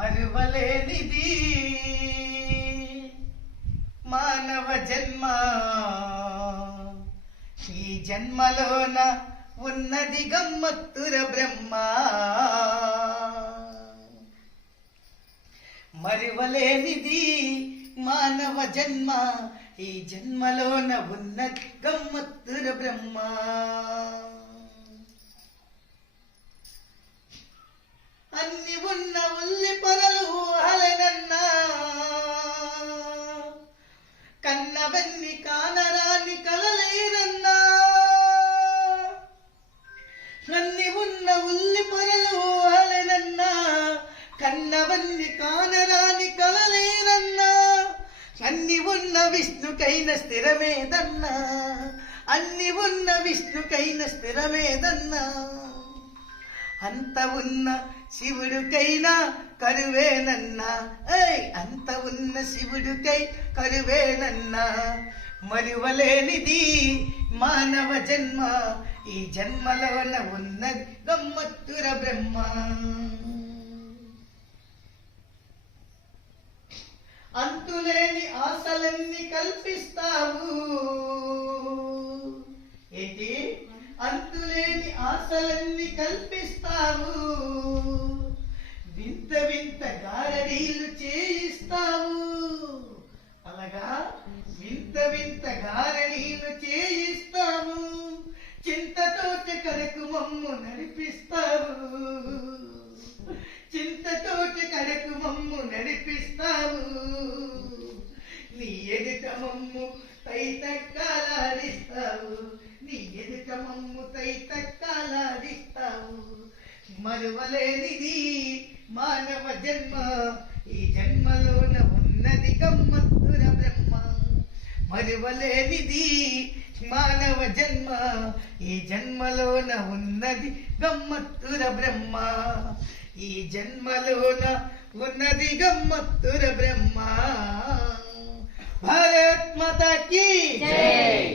మరువలేనిది మానవ జన్మ. ఈ జన్మలోన ఉన్నది గమ్మత్తుర బ్రహ్మ. మరువలేనిది మానవ జన్మ. ఈ జన్మలోన ఉన్నది గమ్మత్తుర బ్రహ్మ. అన్ని ఉన్న ఉల్లి పొరలు ఊహలనన్నా, కన్నవన్ని కానరాని కలలేరన్నా. అన్ని ఉన్న ఉల్లి పొరలు ఊహలనన్నా, కన్నవన్ని కానరాని కలలేరన్నా. అన్ని ఉన్న విష్ణుకైన స్థిరమేదన్నా, అన్ని ఉన్న విష్ణుకైన స్థిరమేదన్నా. అంత ఉన్న శివుడికైనా కరువేనన్నా, అంత ఉన్న శివుడికై కరువేనన్నా. మరువలేనిది మానవ జన్మ. ఈ జన్మలోన ఉన్నది గమ్మత్తుర బ్రహ్మ. అంతులేని ఆశలన్నీ కల్పిస్తావు. ఏంటి? అంతులేని ఆశలన్నీ కల్పిస్తావు. వింత వింత గారడీలు చేయిస్తావు. అలాగా వింత వింత గారడీలు చేయిస్తావు. చింతతోటి కడకు మమ్ము నడిపిస్తావు. చింతతోటి కడకు మమ్ము నడిపిస్తావు. నీ ఎదుట మమ్ము తైతక్కాలాడిస్తావు. నీ ఎదుట మమ్ము తైతక్కాలాడిస్తావు. మరువలేనిది మానవ జన్మ. ఈ జన్మలోన ఉన్నది గమ్మత్తుర బ్రహ్మ. మరువలేనిది మానవ జన్మ. ఈ జన్మలోన ఉన్నది గమ్మత్తుర బ్రహ్మ. ఈ జన్మలోన ఉన్నది గమ్మత్తుర బ్రహ్మ. భారత్ మాతా కీ జై.